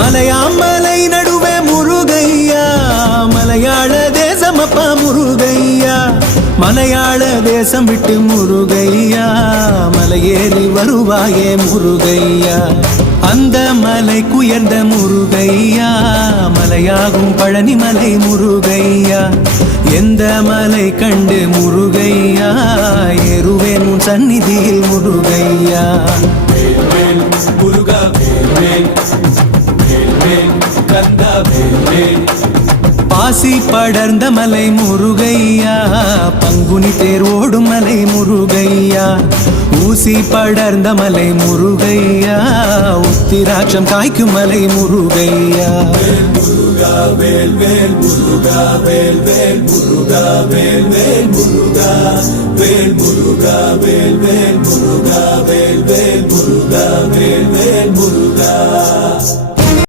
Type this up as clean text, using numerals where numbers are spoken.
மலையாமலை நடுவே முருகையா மலையாள தேசமப்பா முருகையா மலையாள தேசம் விட்டு முருகையா மலையேறி வருவாயே முருகையா அந்த மலைக்குயர்ந்த முருகையா மலையாகும் பழனிமலை முருகையா எந்த மலை கண்டு முருகையா ஏறுவேன் உன் சந்நிதியில் முருகையா முருகா பாசி படர்ந்த மலை முருகையா பங்குனி தேர் ஓடும் மலை முருகையா ஊசி படர்ந்த மலை முருகையா உத்திராட்சம் காய்க்கும் மலை முருகையா முருகா வேல் வேல் முருகா வேல் வேல் முருகா வேல் வேல் முருகா வேல் முருகா வேல் வேல் முருகா வேல் வேல் முருகா வேல் வேல் முருகா